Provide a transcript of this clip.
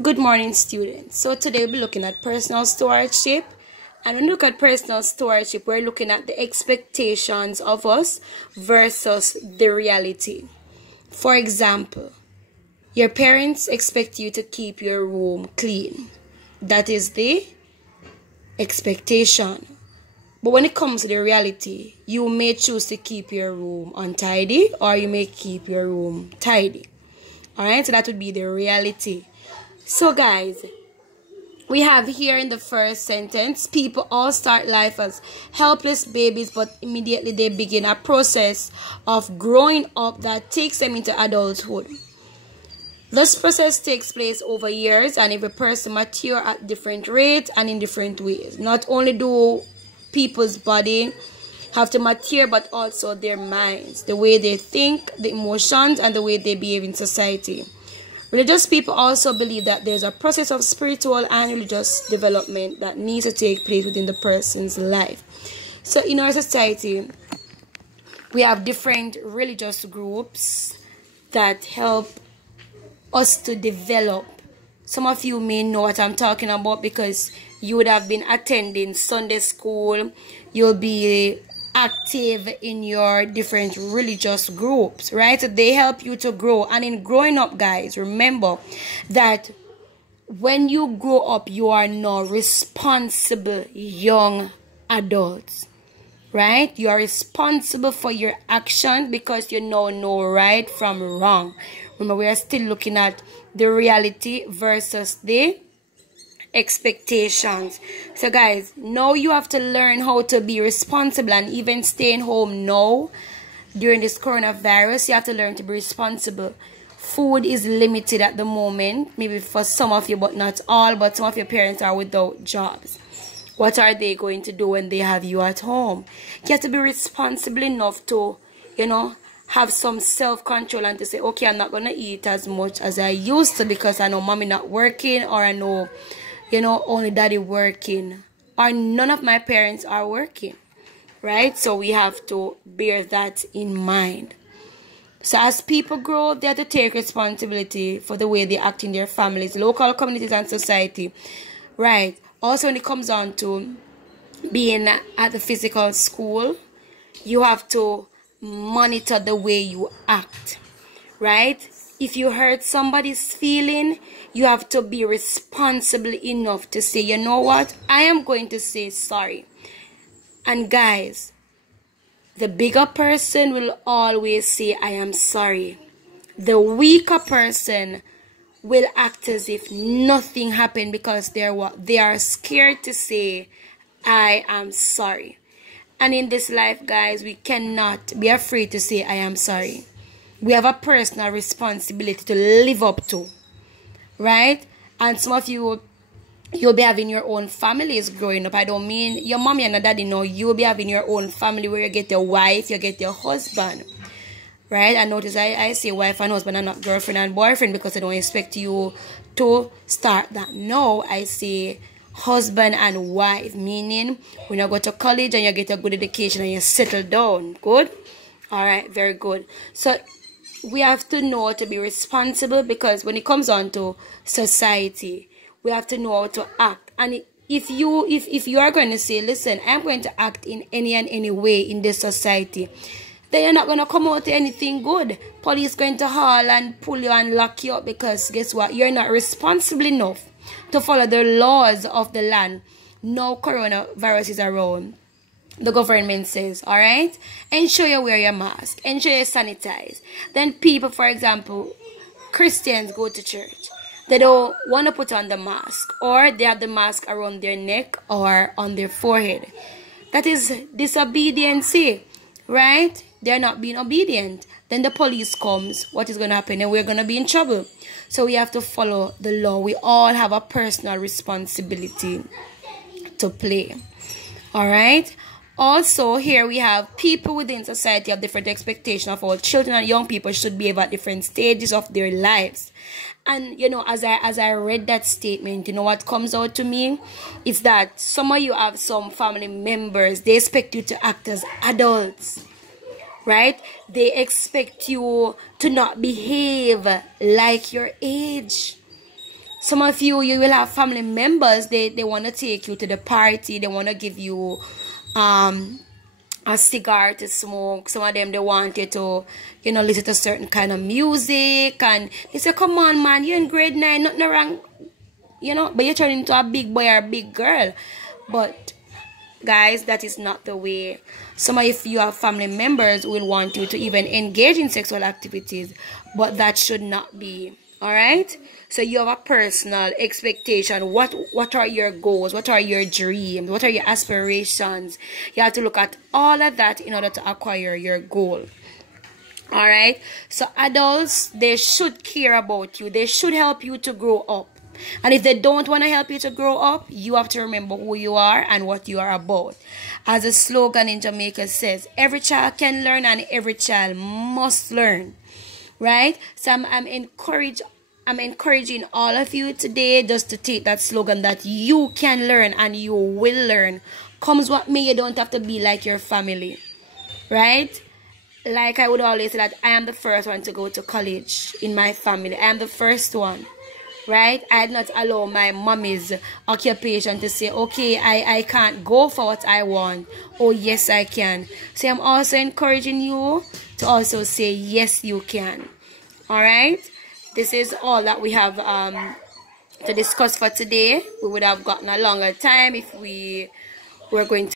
Good morning, students. So today we'll be looking at personal stewardship. And when we look at personal stewardship, we're looking at the expectations of us versus the reality. For example, your parents expect you to keep your room clean. That is the expectation. But when it comes to the reality, you may choose to keep your room untidy or you may keep your room tidy. Alright, so that would be the reality. So guys, we have here in the first sentence, people all start life as helpless babies, but immediately they begin a process of growing up that takes them into adulthood. This process takes place over years, and every person matures at different rates and in different ways. Not only do people's body have to mature, but also their minds, the way they think, the emotions, and the way they behave in society. Religious people also believe that there's a process of spiritual and religious development that needs to take place within the person's life. So in our society, we have different religious groups that help us to develop. Some of you may know what I'm talking about because you would have been attending Sunday school. You'll be active in your different religious groups, right? So they help you to grow. And in growing up, guys, remember that when you grow up, you are now responsible young adults, right? You are responsible for your actions because you now know right from wrong. Remember, we are still looking at the reality versus the expectations. So guys, now you have to learn how to be responsible, and even staying home now during this coronavirus, you have to learn to be responsible. Food is limited at the moment, maybe for some of you, but not all. But some of your parents are without jobs. What are they going to do when they have you at home? You have to be responsible enough to, have some self-control and to say, okay, I'm not going to eat as much as I used to because I know mommy not working, or I know only daddy working, or none of my parents are working, right? So we have to bear that in mind. So as people grow, they have to take responsibility for the way they act in their families, local communities, and society, right? Also, when it comes on to being at the physical school, you have to monitor the way you act, right? If you hurt somebody's feeling, you have to be responsible enough to say, you know what, I am going to say sorry. And guys, the bigger person will always say, I am sorry. The weaker person will act as if nothing happened because they are scared to say, I am sorry. And in this life, guys, we cannot be afraid to say, I am sorry. We have a personal responsibility to live up to, right? And some of you, you'll be having your own families growing up. I don't mean your mommy and your daddy, no. You'll be having your own family where you get your wife, you get your husband, right? And notice I say wife and husband and not girlfriend and boyfriend because I don't expect you to start that. No, I say husband and wife, meaning when you go to college and you get a good education and you settle down. Good? All right, very good. So we have to know to be responsible, because when it comes on to society, we have to know how to act. And if you are going to say, listen, I'm going to act in any way in this society, then you're not going to come out to anything good. Police going to haul and pull you and lock you up because guess what? You're not responsible enough to follow the laws of the land. No coronavirus is around. The government says, all right, ensure you wear your mask, ensure you sanitize. Then people, for example, Christians go to church. They don't want to put on the mask, or they have the mask around their neck or on their forehead. That is disobedience, right? They're not being obedient. Then the police comes. What is going to happen? And we're going to be in trouble. So we have to follow the law. We all have a personal responsibility to play. All right. Also, here we have people within society have different expectations of how children and young people should behave at different stages of their lives. And, as I read that statement, what comes out to me is that some of you have some family members, they expect you to act as adults, right? They expect you to not behave like your age. Some of you will have family members, they want to take you to the party, they want to give you a cigar to smoke. Some of them, they want you to, you know, listen to certain kind of music, and they say, come on man, you're in grade 9, nothing wrong, you know, but you're turning into a big boy or a big girl. But guys, that is not the way. Some of you have family members who will want you to even engage in sexual activities, but that should not be. All right, so you have a personal expectation. What are your goals? What are your dreams? What are your aspirations? You have to look at all of that in order to acquire your goal. All right, so adults, they should care about you. They should help you to grow up. And if they don't want to help you to grow up, you have to remember who you are and what you are about. As a slogan in Jamaica says, every child can learn and every child must learn. Right? So I'm encouraging all of you today just to take that slogan that you can learn and you will learn. Comes what may, you don't have to be like your family. Right? Like I would always say that I am the first one to go to college in my family. I am the first one. Right? I did not allow my mommy's occupation to say, okay, I can't go for what I want. Oh, yes, I can. So I'm also encouraging you to also say, yes, you can. All right? This is all that we have to discuss for today. We would have gotten a longer time if we were going to